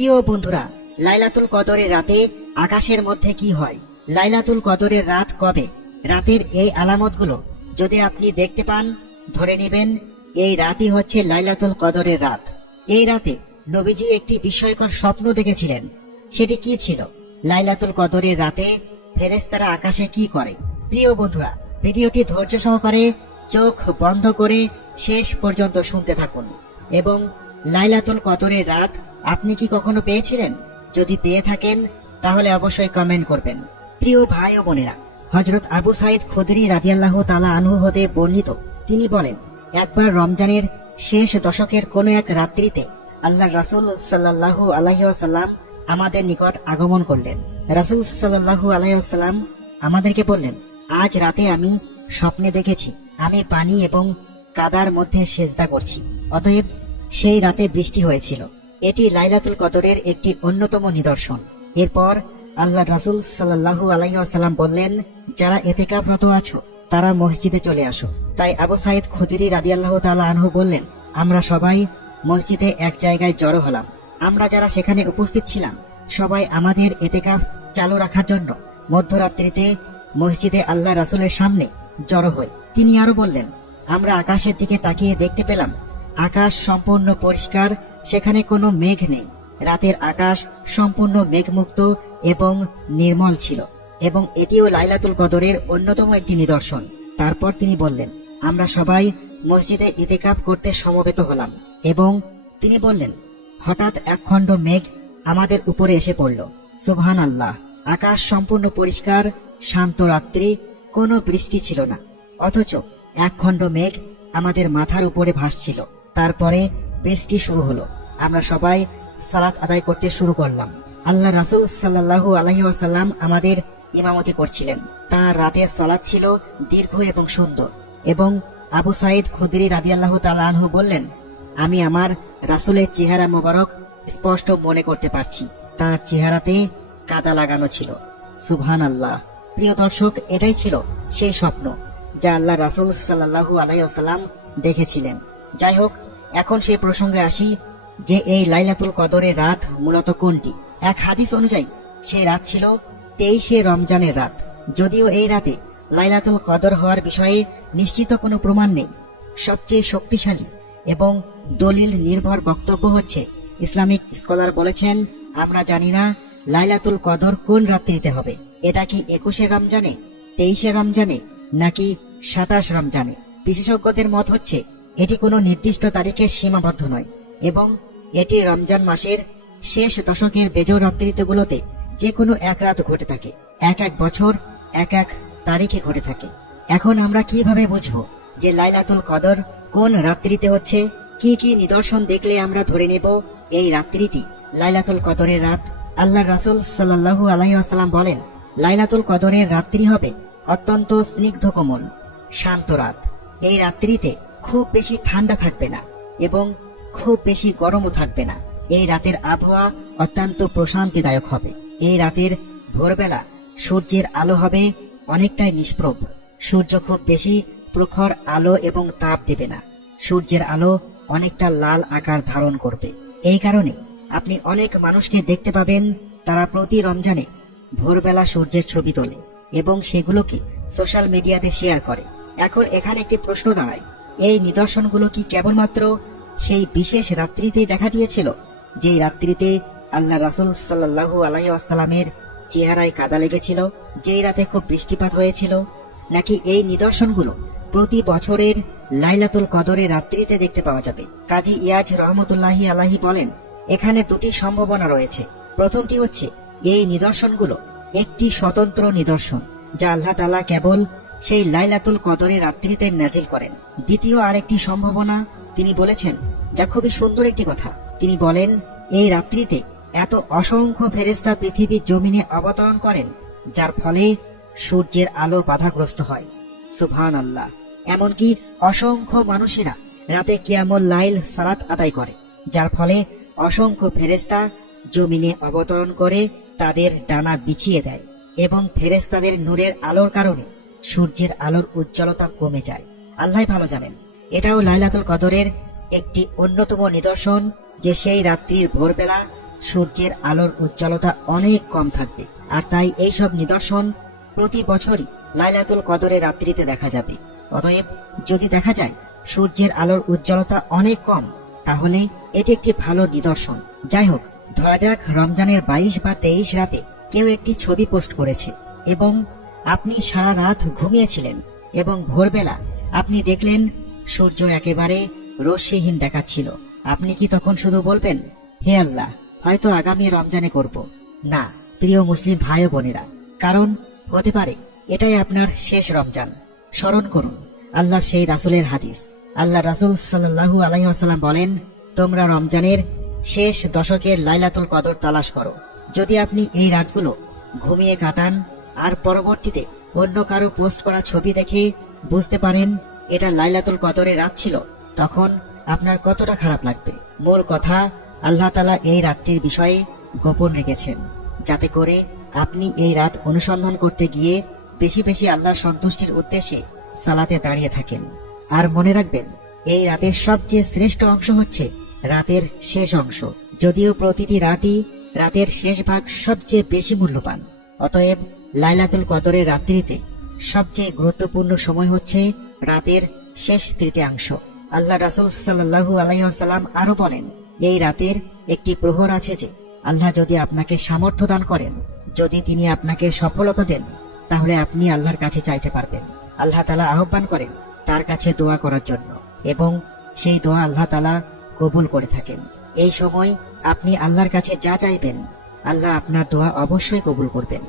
প্রিয় বন্ধুরা, লাইলাতুল কদরের রাতে আকাশের মধ্যে কি হয়, লাইলাতুল কদরের রাত কবে, রাতের এই আলামতগুলো যদি আপনি দেখতে পান, ধরে নেবেন এই রাতই হচ্ছে লাইলাতুল কদরের রাত। এই রাতে নবীজি একটি বিস্ময়কর স্বপ্ন দেখেছিলেন। সেটি কি ছিল? লাইলাতুল কদরের রাতে ফেরেশতারা আকাশে কি করে? প্রিয় বন্ধুরা, ভিডিওটি ধৈর্য সহকারে চোখ বন্ধ করে শেষ পর্যন্ত শুনতে থাকুন। এবং লাইলাতুল কদরের রাত আপনি কি কখনো পেয়েছিলেন? যদি পেয়ে থাকেন তাহলে অবশ্যই কমেন্ট করবেন। প্রিয় ভাই ও বোনেরা, হযরত আবু সাঈদ খুদরি রাদিয়াল্লাহু তাআলা আনহু হতে বর্ণিত, তিনি বলেন, একবার রমজানের শেষ দশকের কোন এক রাত্রিতে আল্লাহর রাসূল সাল্লাল্লাহু আলাইহি ওয়াসাল্লাম আমাদের নিকট আগমন করলেন। রাসূল সাল্লাল্লাহু আলাইহি ওয়াসাল্লাম আমাদেরকে বললেন, আজ রাতে আমি স্বপ্নে দেখেছি আমি পানি এবং কাদার মধ্যে সেজদা করছি। অতএব সেই রাতে বৃষ্টি হয়েছিল। এটি লাইলাতুল কদরের একটি অন্যতম নিদর্শন। এরপর আল্লাহ রাসূল সাল্লাল্লাহু আলাইহি ওয়াসাল্লাম বললেন, যারা ইতিকাফরত আছো তারা মসজিদে চলে আসো। তাই আবু সাঈদ খুদরি রাদিয়াল্লাহু তাআলা আনহু বললেন, আমরা সবাই মসজিদে এক জায়গায় জড়ো হলাম। আমরা যারা সেখানে উপস্থিত ছিলাম সবাই আমাদের ইতিকাফ চালু রাখার জন্য মধ্যরাত্রিতে মসজিদে আল্লাহ রাসূলের সামনে জড়ো হই। তিনি আরো বললেন, আমরা আকাশের দিকে তাকিয়ে দেখতে পেলাম আকাশ সম্পূর্ণ পরিষ্কার, সেখানে কোনো মেঘ নেই। রাতের আকাশ সম্পূর্ণ মেঘমুক্ত এবং নির্মল ছিল, এবং এটিও লাইলাতুল কদরের অন্যতম একটি নিদর্শন। তারপর তিনি বললেন, আমরা সবাই মসজিদে ইতিকাফ করতে সমবেত হলাম, এবং তিনি বললেন, হঠাৎ এক খণ্ড মেঘ আমাদের উপরে এসে পড়ল। সুবহানাল্লাহ, আকাশ সম্পূর্ণ পরিষ্কার, শান্ত রাত্রি, কোনো বৃষ্টি ছিল না, অথচ এক খণ্ড মেঘ আমাদের মাথার উপরে ভাসছিল। তারপরে বৃষ্টি শুরু হলো। আমরা সবাই সালাত আদায় করতে শুরু করলাম। আল্লাহ রাসূল সাল্লাল্লাহু আলাইহি ওয়াসাল্লাম আমাদের ইমামতি করছিলেন। তার রাতের সালাত ছিল দীর্ঘ এবং সুন্দর। এবং আবু সাঈদ খুদরি রাদিয়াল্লাহু তাআলা আনহু বললেন, আমি আমার রাসূলের চেহারা মোবারক স্পষ্ট মনে করতে পারছি। তার চেহারাতে কাদা লাগানো ছিল। সুবহানাল্লাহ। প্রিয় দর্শক, এটাই ছিল সেই স্বপ্ন যা আল্লাহ রাসূল সাল্লাল্লাহু আলাইহি ওয়াসাল্লাম দেখেছিলেন। যাই হোক, এখন সেই প্রসঙ্গে আসি যে এই লাইলাতুল কদরের রাত মূলত কোনটি। এক হাদিস অনুযায়ী সেই রাত ছিল 23শে রমজানের রাত। যদিও এই রাতে লাইলাতুল কদর হওয়ার বিষয়ে নিশ্চিত কোনো প্রমাণ নেই। সবচেয়ে শক্তিশালী এবং দলিল নির্ভর বক্তব্য হচ্ছে, ইসলামিক স্কলার বলেছেন, আমরা জানি না লাইলাতুল কদর কোন রাত্রিতে হবে। এটা কি 21শে রমজানে, 23শে রমজানে, নাকি 27 রমজানে? বিশেষজ্ঞদের মত হচ্ছে এটি কোনো নির্দিষ্ট তারিখে সীমাবদ্ধ নয়, এবং এটি রমজান মাসের শেষ দশকের বেজোড় রাত্রিগুলোতে যে কোনো এক রাত ঘটে থাকে। এক এক বছর এক এক তারিখে ঘটে থাকে। এখন আমরা কিভাবে বুঝবো যে লাইলাতুল কদর কোন রাত্রিতে হচ্ছে? কি কি নিদর্শন দেখলে আমরা ধরে নেব এই রাত্রিটি লাইলাতুল কদরের রাত? আল্লাহ রাসূল সাল্লাল্লাহু আলাইহি ওয়াসাল্লাম বলেন, লাইলাতুল কদরের রাত্রি হবে অত্যন্ত স্নিগ্ধ কোমল, শান্ত রাত। এই রাত্রিতে খুব বেশি ঠান্ডা থাকবে না এবং খুব বেশি গরমও থাকবে না। এই রাতের আবহাওয়া অত্যন্ত প্রশান্তিদায়ক হবে। এই রাতের ভোরবেলা সূর্যের আলো হবে অনেকটাই নিষ্প্রভ। সূর্য খুব বেশি প্রখর আলো এবং তাপ দেবে না। সূর্যের আলো অনেকটা লাল আকার ধারণ করবে। এই কারণে আপনি অনেক মানুষকে দেখতে পাবেন, তারা প্রতি রমজানে ভোরবেলা সূর্যের ছবি তোলে এবং সেগুলোকে সোশ্যাল মিডিয়াতে শেয়ার করে। এখন এখানে একটি প্রশ্ন দাঁড়ায়, এই নিদর্শনগুলো কি কেবলমাত্র সেই বিশেষ রাত্রিতেই দেখা দিয়েছিল, যেই রাত্রিতে আল্লাহ রাসূল সাল্লাল্লাহু আলাইহি ওয়াসাল্লামের চেহারায় কাদা লেগেছিল, যেই রাতে খুব বৃষ্টিপাত হয়েছিল, নাকি এই নিদর্শনগুলো প্রতি বছরের লাইলাতুল কদরের রাত্রিতে দেখতে পাওয়া যাবে? কাজী ইয়াজ রহমতুল্লাহি আলাইহি বলেন, এখানে দুটি সম্ভাবনা রয়েছে। প্রথমটি হচ্ছে, এই নিদর্শনগুলো একটি স্বতন্ত্র নিদর্শন যা আল্লাহ তাআলা কেবল সেই লাইলাতুল কদরের রাত্রিতে নাজিল করেন। দ্বিতীয় আরেকটি সম্ভাবনা তিনি বলেছেন, যা খুবই সুন্দর একটি কথা। তিনি বলেন, এই রাত্রিতে এত অসংখ্য ফেরেশতা পৃথিবীর জমিনে অবতরণ করেন, যার ফলে সূর্যের আলো বাধাগ্রস্ত হয়। সুবহানাল্লাহ। এমনকি অসংখ্য মানুষেরা রাতে কিয়ামুল লাইল সালাত আদায় করে, যার ফলে অসংখ্য ফেরেশতা জমিনে অবতরণ করে তাদের ডানা বিছিয়ে দেয়, এবং ফেরেশতাদের নূরের আলোর কারণে সূর্যের আলোর উজ্জ্বলতা কমে যায়। আল্লাহ ভালো জানেন। এটাও লাইলাতুল কদরের একটি অন্যতম নিদর্শন যে সেই রাত্রির ভোরবেলা সূর্যের আলোর উজ্জ্বলতা অনেক কম থাকবে। আর তাই এইসব নিদর্শন প্রতি বছরই লাইলাতুল কদরের রাত্রিতে দেখা যাবে। অতএব যদি দেখা যায় সূর্যের আলোর উজ্জ্বলতা অনেক কম, তাহলে এটি একটি ভালো নিদর্শন। যাই হোক, ধরা যাক রমজানের 22 বা 23 রাতে কেউ একটি ছবি পোস্ট করেছে এবং আপনি সারা রাত ঘুমিয়েছিলেন এবং ভোরবেলা আপনি দেখলেন সূর্য একেবারে রশ্মিহীন দেখাচ্ছিল। আপনি কি তখন শুধু বলবেন, হে আল্লাহ, হয়তো আগামী রমজানে করব? না প্রিয় মুসলিম ভাই ও বোনেরা, কারণ হতে পারে এটাই আপনার শেষ রমজান। স্মরণ করুন আল্লাহর সেই রাসূলের হাদিস। আল্লাহ রাসূল সাল্লাল্লাহু আলাইহি ওয়াসাল্লাম বলেন, তোমরা রমজানের শেষ দশকের লাইলাতুল কদর তালাশ করো। যদি আপনি এই রাতগুলো ঘুমিয়ে কাটান আর পরবর্তীতে অন্য কারো পোস্ট করা ছবি দেখে বুঝতে পারেন এটা লাইলাতুল কদরের রাত ছিল, তখন আপনার কতটা খারাপ লাগবে। মূল কথা, আল্লাহ তাআলা এই রাতটির বিষয়ে গোপন রেখেছেন, যাতে করে আপনি এই রাত অনুসন্ধান করতে গিয়ে বেশি বেশি আল্লাহর সন্তুষ্টির উদ্দেশ্যে সালাতে দাঁড়িয়ে থাকেন। আর মনে রাখবেন, এই রাতের সবচেয়ে শ্রেষ্ঠ অংশ হচ্ছে রাতের শেষ অংশ, যদিও প্রতিটি রাতের শেষ ভাগ সবচেয়ে বেশি মূল্যবান। অতএব লাইলাতুল কদরের রাত্রিতে সবচেয়ে গুরুত্বপূর্ণ সময় হচ্ছে রাতের শেষ তৃতীয়াংশ। আল্লাহ রাসূল সাল্লাল্লাহু আলাইহি ওয়াসাল্লাম আরো বলেন, এই রাতের একটি প্রহর আছে যে আল্লাহ যদি আপনাকে সামর্থ্য দান করেন, যদি তিনি আপনাকে সফলতা দেন, তাহলে আপনি আল্লাহর কাছে চাইতে পারবেন। আল্লাহ তাআলা আহ্বান করেন তার কাছে দোয়া করার জন্য এবং সেই দোয়া আল্লাহ তাআলা কবুল করে থাকেন। এই সময় আপনি আল্লাহর কাছে যা চাইবেন, আল্লাহ আপনার দোয়া অবশ্যই কবুল করবেন।